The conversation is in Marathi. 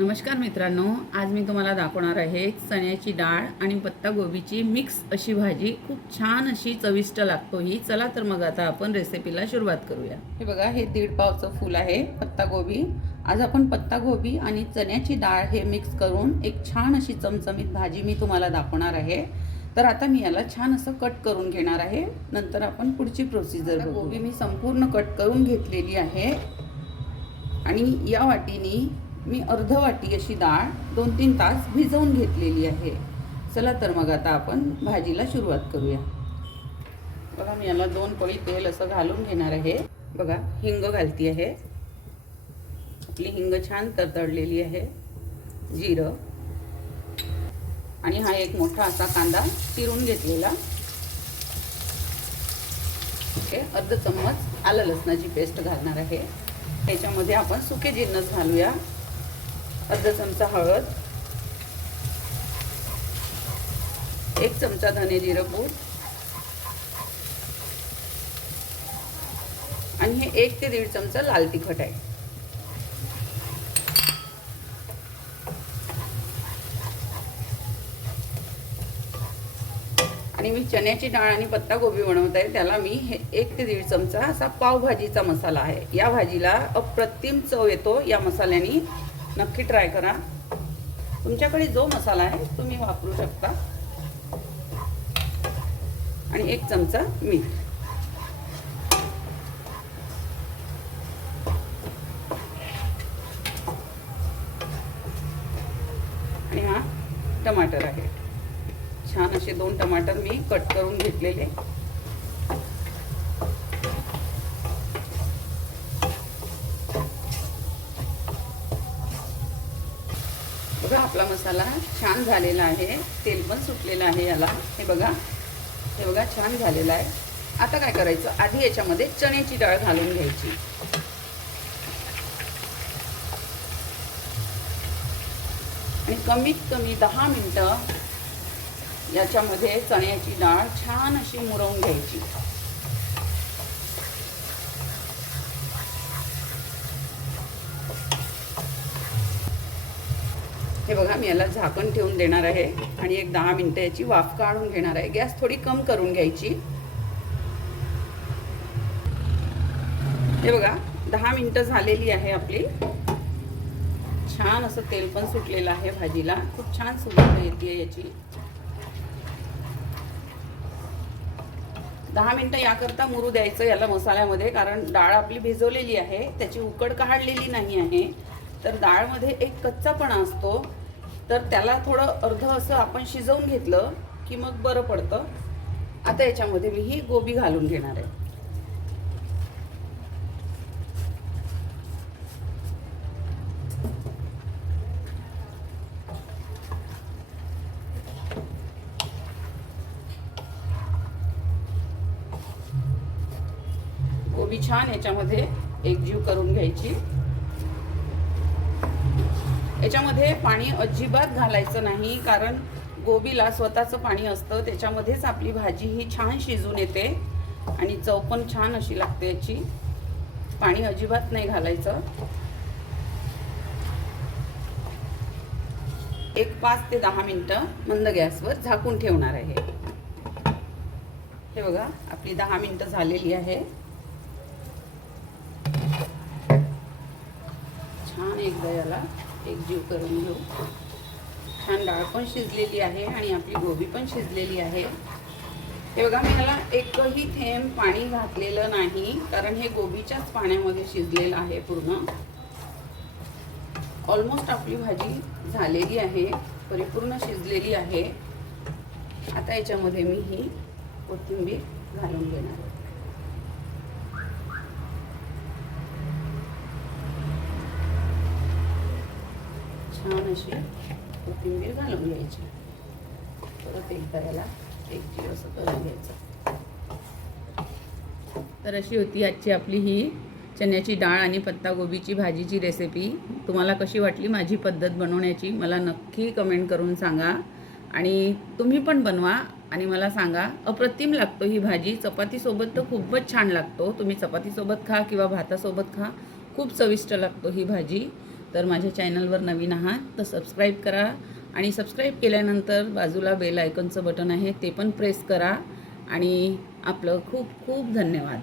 नमस्कार मित्रांनो, आज मी तुम्हाला दाखवणार आहे चण्याची डाळ आणि पत्तागोबीची मिक्स अशी भाजी। खूप छान अशी चविष्ट लागतो ही। चला तर मग आता आपण रेसिपीला सुरुवात करूया। हे बघा, हे 1.5 पावचं फूल आहे पत्तागोबी। आज आपण पत्तागोबी आणि चण्याची डाळ हे मिक्स करून एक छान अशी चमचमीत भाजी मी तुम्हाला दाखवणार आहे। तर आता मी याला छान असं कट करून घेणार आहे, नंतर आपण पुढची प्रोसिजर बघू। गोबी मी संपूर्ण कट करून घेतलेली आहे आणि या वाटीने मी अर्ध वाटी अशी डाळ 2-3 तास भिजवून घेतलेली आहे। चला तर मग आता आपण भाजीला सुरुवात करूया। बघा, मी याला 2 पळी तेल असं घालून घेणार आहे। बघा, हिंग घालती आहे। आपली हिंग छान तडतडलेली आहे। जिरं आणि हा एक मोठा असा कांदा चिरून घेतलेला। अर्ध चम्मच आलं लसणाची पेस्ट घालणार आहे। त्याच्यामध्ये आपण सुके जिन्नस घालूया। अर्धा चमचा हळद, 1 चमचा धने जिरं पूड आणि हे 1 ते 1.5 चमचा लाल तिखट आहे। आणि मी चण्याची डाळ आणि पत्तागोबी बनवत आहे, त्याला मी हे 1 ते 1.5 चमचा असा पावभाजीचा मसाला आहे। या भाजीला अप्रतिम चव येतो या मसाल्याने। नक्की ट्राय करा। तुमच्याकडे जो मसाला आहे तुम्ही वापरू शकता। आणि 1 चमचा मीठ आणि हा टमाटर आहे। छान असे 2 टमाटर मी कट करून घेतलेले। बघा, आपला मसाला छान झालेला आहे। तेल पण सुटलेलं आहे याला। हे बघा छान झालेला आहे। आता काय करायचं, आधी याच्यामध्ये चण्याची डाळ घालून घ्यायची आणि कमीत कमी 10 मिनिटं याच्यामध्ये चण्याची डाळ छान अशी मुरवून घ्यायची। हे बघा, मी याला झाकण ठेवून देणार आहे आणि एक 10 मिनिटं याची वाफ काढून घेणार आहे। गॅस थोडी कम करून घ्यायची। हे बघा, 10 मिनिटं झालेली आहे आपली। छान असं तेल पण सुटलेलं आहे भाजीला। खूप छान सुगंध येते याची। 10 मिनिटं याकरता मुरू द्यायचं याला मसाल्यामध्ये, कारण डाळ आपली भिजवलेली आहे, त्याची उकड काढलेली नाही आहे। तर डाळमध्ये एक कच्चापणा असतो, तर त्याला थोडं अर्ध असं आपण शिजवून घेतलं की मग बरं पडतं। आता याच्यामध्ये मी ही गोबी घालून घेणार आहे। गोबी छान याच्यामध्ये एकजीव करून घ्यायची। याच्यामध्ये पाणी अजिबात घालायचं नाही, कारण गोबीला स्वतःचं पाणी असतं, त्याच्यामध्येच आपली भाजी ही छान शिजून येते आणि चव पण छान अशी लागते याची। पाणी अजिबात नाही घालायचं। एक 5 ते 10 मिनिटं मंद गॅसवर झाकून ठेवणार आहे। हे बघा, आपली 10 मिनिटं झालेली आहे। छान एकदा याला एकजीव करून घेऊ। छान डाळ पण शिजलेली आहे आणि आपली गोबी पण शिजलेली आहे। हे बघा, मी याला एकही थेंब पाणी घातलेलं नाही, कारण हे गोबीच्याच पाण्यामध्ये शिजलेलं आहे पूर्ण। ऑलमोस्ट आपली भाजी झालेली आहे, परिपूर्ण शिजलेली आहे। आता याच्यामध्ये मी ही कोथिंबीर घालून घेणार आहे। छान अशी कोथिंबीर घालून घ्यायची। परत एकदा याला एकजीव असं करून घ्यायचं। तर अशी होती आजची आपली ही चण्याची डाळ आणि पत्तागोबीची भाजीची रेसिपी। तुम्हाला कशी वाटली माझी पद्धत बनवण्याची मला नक्की कमेंट करून सांगा आणि तुम्ही पण बनवा आणि मला सांगा। अप्रतिम लागतो ही भाजी। चपातीसोबत तर खूपच छान लागतो। तुम्ही चपातीसोबत खा किंवा भातासोबत खा, खूप चविष्ट लागतो ही भाजी। तर माझ्या चॅनलवर नवीन आहात तर सबस्क्राईब करा आणि सबस्क्राईब केल्यानंतर बाजूला बेल आयकॉनचं बटन आहे ते पण प्रेस करा आणि आपलं खूप खूप धन्यवाद.